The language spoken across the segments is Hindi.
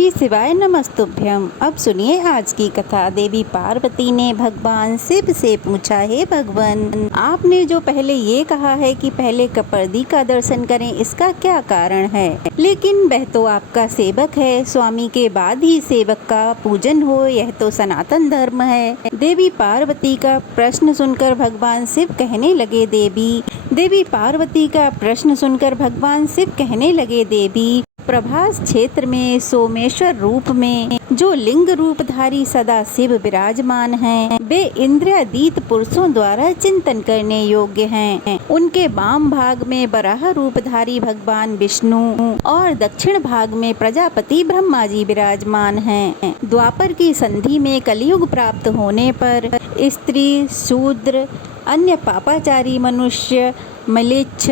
श्री शिवाय नमस्तुभ्यम। अब सुनिए आज की कथा। देवी पार्वती ने भगवान शिव से पूछा, हे भगवान, आपने जो पहले ये कहा है कि पहले कपर्दी का दर्शन करें, इसका क्या कारण है? लेकिन वह तो आपका सेवक है, स्वामी के बाद ही सेवक का पूजन हो, यह तो सनातन धर्म है। देवी पार्वती का प्रश्न सुनकर भगवान शिव कहने लगे, देवी पार्वती का प्रश्न सुनकर भगवान शिव कहने लगे, देवी, प्रभास क्षेत्र में सोमेश्वर रूप में जो लिंग रूपधारी सदा शिव विराजमान हैं, वे इंद्रियातीत पुरुषों द्वारा चिंतन करने योग्य हैं। उनके वाम भाग में वराह रूपधारी भगवान विष्णु और दक्षिण भाग में प्रजापति ब्रह्मा जी विराजमान हैं। द्वापर की संधि में कलयुग प्राप्त होने पर स्त्री, शूद्र, अन्य पापाचारी मनुष्य, मलेच्छ,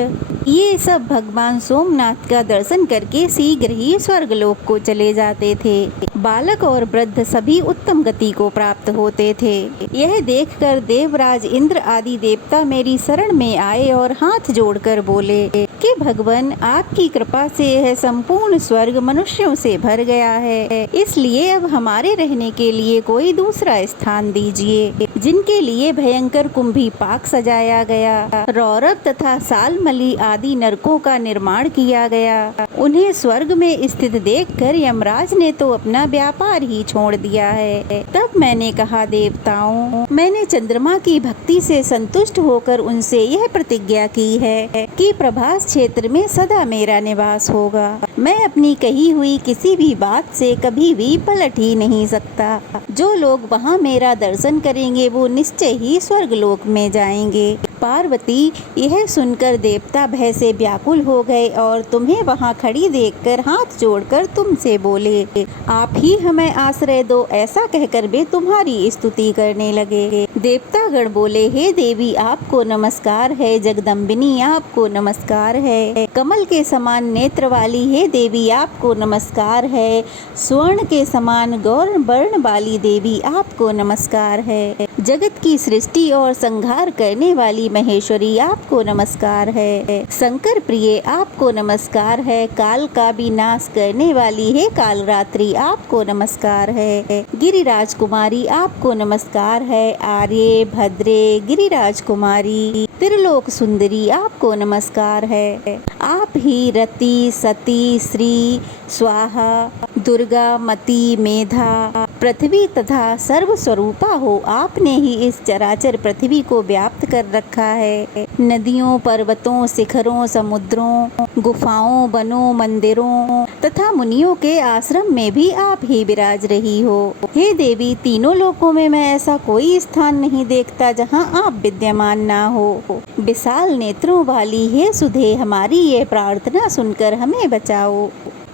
ये सब भगवान सोमनाथ का दर्शन करके शीघ्र ही स्वर्गलोक को चले जाते थे। बालक और वृद्ध सभी उत्तम गति को प्राप्त होते थे। यह देखकर देवराज इंद्र आदि देवता मेरी शरण में आए और हाथ जोड़कर बोले कि भगवान, आपकी कृपा से यह संपूर्ण स्वर्ग मनुष्यों से भर गया है, इसलिए अब हमारे रहने के लिए कोई दूसरा स्थान दीजिए। जिनके लिए भयंकर कुंभी पाक सजाया गया, रौरव तथा सालमली आदि नरकों का निर्माण किया गया, उन्हें स्वर्ग में स्थित देखकर यमराज ने तो अपना व्यापार ही छोड़ दिया है। तब मैंने कहा, देवताओं, मैंने चंद्रमा की भक्ति से संतुष्ट होकर उनसे यह प्रतिज्ञा की है कि प्रभास क्षेत्र में सदा मेरा निवास होगा। मैं अपनी कही हुई किसी भी बात से कभी भी पलट ही नहीं सकता। जो लोग वहाँ मेरा दर्शन करेंगे वो निश्चय ही स्वर्गलोक में जाएंगे। पार्वती, यह सुनकर देवता भय से व्याकुल हो गए और तुम्हें वहाँ खड़ी देखकर हाथ जोड़कर तुमसे बोले, आप ही हमें आश्रय दो। ऐसा कहकर वे तुम्हारी स्तुति करने लगे। देवतागण बोले, हे देवी, आपको नमस्कार है। जगदम्बिनी, आपको नमस्कार है। कमल के समान नेत्र वाली हे देवी, आपको नमस्कार है। स्वर्ण के समान गौर वर्ण वाली देवी, आपको नमस्कार है। जगत की सृष्टि और संहार करने वाली महेश्वरी, आपको नमस्कार है। शंकर प्रिय, आपको नमस्कार है। काल का भी नाश करने वाली है कालरात्रि, आपको नमस्कार है। गिरिराज कुमारी, आपको नमस्कार है। आर्य, भद्रे, गिरिराज कुमारी, त्रिलोक सुंदरी, आपको नमस्कार है। आप ही रति, सती, श्री, स्वाहा, दुर्गा, मति, मेधा, पृथ्वी तथा सर्व स्वरूपा हो। आपने ही इस चराचर पृथ्वी को व्याप्त कर रखा है। नदियों, पर्वतों, शिखरों, समुद्रों, गुफाओं, वनों, मंदिरों तथा मुनियों के आश्रम में भी आप ही विराज रही हो। हे देवी, तीनों लोकों में मैं ऐसा कोई स्थान नहीं देखता जहाँ आप विद्यमान ना हो। विशाल नेत्रों वाली हे सुधे, हमारी ये प्रार्थना सुनकर हमें बचाओ।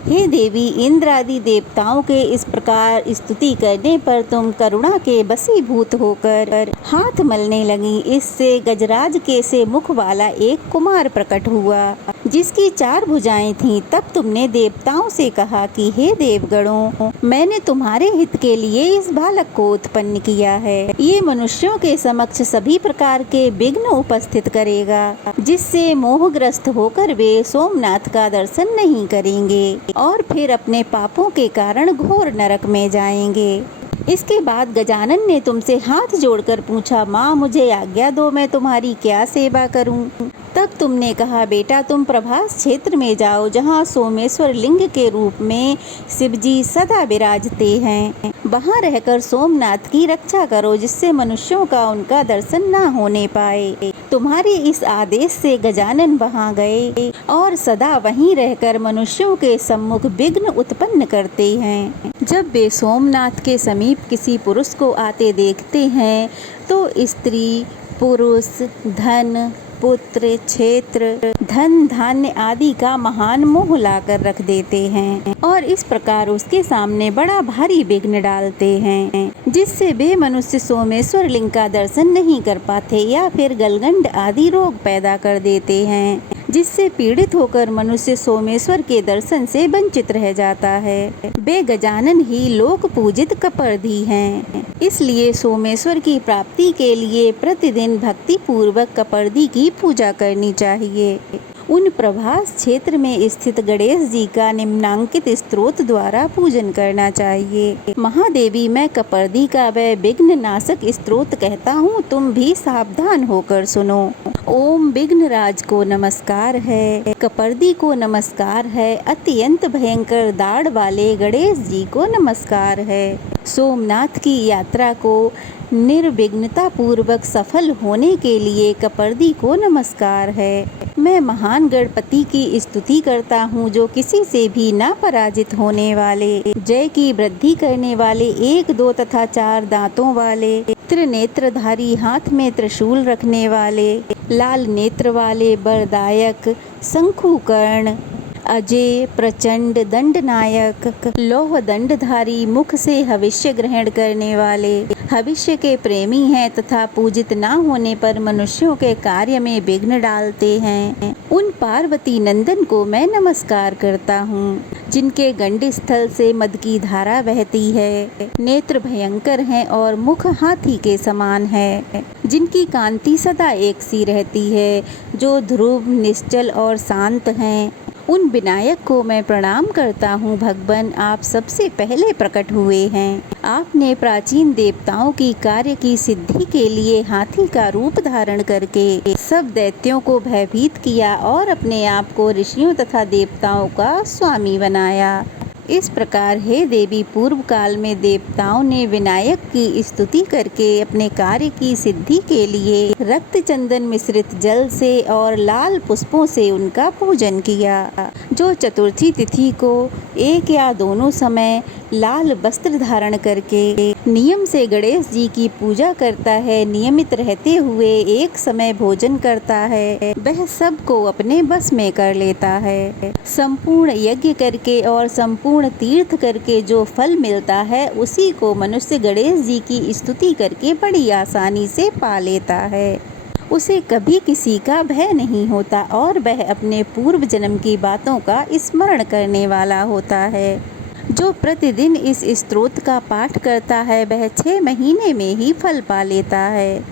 हे देवी, इंद्र आदि देवताओं के इस प्रकार स्तुति करने पर तुम करुणा के वशीभूत होकर हाथ मलने लगी। इससे गजराज के से मुख वाला एक कुमार प्रकट हुआ, जिसकी 4 भुजाएं थीं। तब तुमने देवताओं से कहा कि हे देवगणों, मैंने तुम्हारे हित के लिए इस बालक को उत्पन्न किया है। ये मनुष्यों के समक्ष सभी प्रकार के विघ्न उपस्थित करेगा, जिससे मोहग्रस्त होकर वे सोमनाथ का दर्शन नहीं करेंगे और फिर अपने पापों के कारण घोर नरक में जाएंगे। इसके बाद गजानन ने तुमसे हाथ जोड़कर पूछा, माँ, मुझे आज्ञा दो, मैं तुम्हारी क्या सेवा करूं? तब तुमने कहा, बेटा, तुम प्रभास क्षेत्र में जाओ, जहाँ सोमेश्वर लिंग के रूप में शिवजी सदा विराजते हैं। वहाँ रहकर सोमनाथ की रक्षा करो, जिससे मनुष्यों का उनका दर्शन न होने पाए। तुम्हारे इस आदेश से गजानन वहाँ गए और सदा वहीं रहकर मनुष्यों के सम्मुख विघ्न उत्पन्न करते हैं। जब वे सोमनाथ के समीप किसी पुरुष को आते देखते हैं तो स्त्री, पुरुष, धन, पुत्र, क्षेत्र, धन, धान्य आदि का महान मोह लाकर रख देते हैं और इस प्रकार उसके सामने बड़ा भारी विघ्न डालते हैं, जिससे वे मनुष्य सोमेश्वर लिंग का दर्शन नहीं कर पाते या फिर गलगंड आदि रोग पैदा कर देते हैं, जिससे पीड़ित होकर मनुष्य सोमेश्वर के दर्शन से वंचित रह जाता है। वे गजानन ही लोक पूजित कपर्दी हैं। इसलिए सोमेश्वर की प्राप्ति के लिए प्रतिदिन भक्ति पूर्वक कपर्दी की पूजा करनी चाहिए। उन प्रभास क्षेत्र में स्थित गणेश जी का निम्नांकित स्त्रोत द्वारा पूजन करना चाहिए। महादेवी, मैं कपर्दी का वह विघ्न नाशक स्त्रोत कहता हूँ, तुम भी सावधान होकर सुनो। ओम विघ्नराज को नमस्कार है, कपर्दी को नमस्कार है, अत्यंत भयंकर दाढ़ वाले गणेश जी को नमस्कार है। सोमनाथ की यात्रा को निर्विघ्नता पूर्वक सफल होने के लिए कपर्दी को नमस्कार है। मैं महान गणपति की स्तुति करता हूँ, जो किसी से भी न पराजित होने वाले, जय की वृद्धि करने वाले, 1, 2 तथा 4 दांतों वाले, त्रिनेत्रधारी, हाथ में त्रिशूल रखने वाले, लाल नेत्र वाले, बरदायक, शंखुकर्ण, अजय, प्रचंड, दंडनायक, लौह दंडधारी, मुख से हविष्य ग्रहण करने वाले, भविष्य के प्रेमी हैं तथा पूजित न होने पर मनुष्यों के कार्य में विघ्न डालते हैं, उन पार्वती नंदन को मैं नमस्कार करता हूँ, जिनके गंड स्थल से मद की धारा बहती है, नेत्र भयंकर हैं और मुख हाथी के समान है, जिनकी कांति सदा एक सी रहती है, जो ध्रुव, निश्चल और शांत हैं, उन विनायक को मैं प्रणाम करता हूँ। भगवान, आप सबसे पहले प्रकट हुए हैं। आपने प्राचीन देवताओं की कार्य की सिद्धि के लिए हाथी का रूप धारण करके सब दैत्यों को भयभीत किया और अपने आप को ऋषियों तथा देवताओं का स्वामी बनाया। इस प्रकार हे देवी, पूर्व काल में देवताओं ने विनायक की स्तुति करके अपने कार्य की सिद्धि के लिए रक्त चंदन मिश्रित जल से और लाल पुष्पों से उनका पूजन किया। जो चतुर्थी तिथि को एक या दोनों समय लाल वस्त्र धारण करके नियम से गणेश जी की पूजा करता है, नियमित रहते हुए एक समय भोजन करता है, वह सबको अपने बस में कर लेता है। संपूर्ण यज्ञ करके और संपूर्ण तीर्थ करके जो फल मिलता है, उसी को मनुष्य गणेश जी की स्तुति करके बड़ी आसानी से पा लेता है। उसे कभी किसी का भय नहीं होता और वह अपने पूर्व जन्म की बातों का स्मरण करने वाला होता है। जो प्रतिदिन इस स्तोत्र का पाठ करता है, वह 6 महीने में ही फल पा लेता है।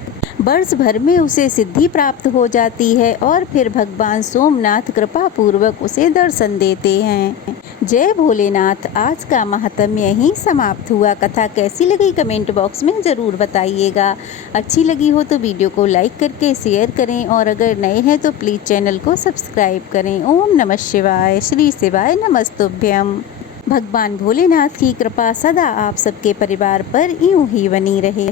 वर्ष भर में उसे सिद्धि प्राप्त हो जाती है और फिर भगवान सोमनाथ कृपा पूर्वक उसे दर्शन देते हैं। जय भोलेनाथ। आज का महात्म्य यहीं समाप्त हुआ। कथा कैसी लगी कमेंट बॉक्स में ज़रूर बताइएगा। अच्छी लगी हो तो वीडियो को लाइक करके शेयर करें और अगर नए हैं तो प्लीज़ चैनल को सब्सक्राइब करें। ओम नमः शिवाय। श्री शिवाय नमस्तुभ्यम। भगवान भोलेनाथ की कृपा सदा आप सबके परिवार पर यूं ही बनी रहे।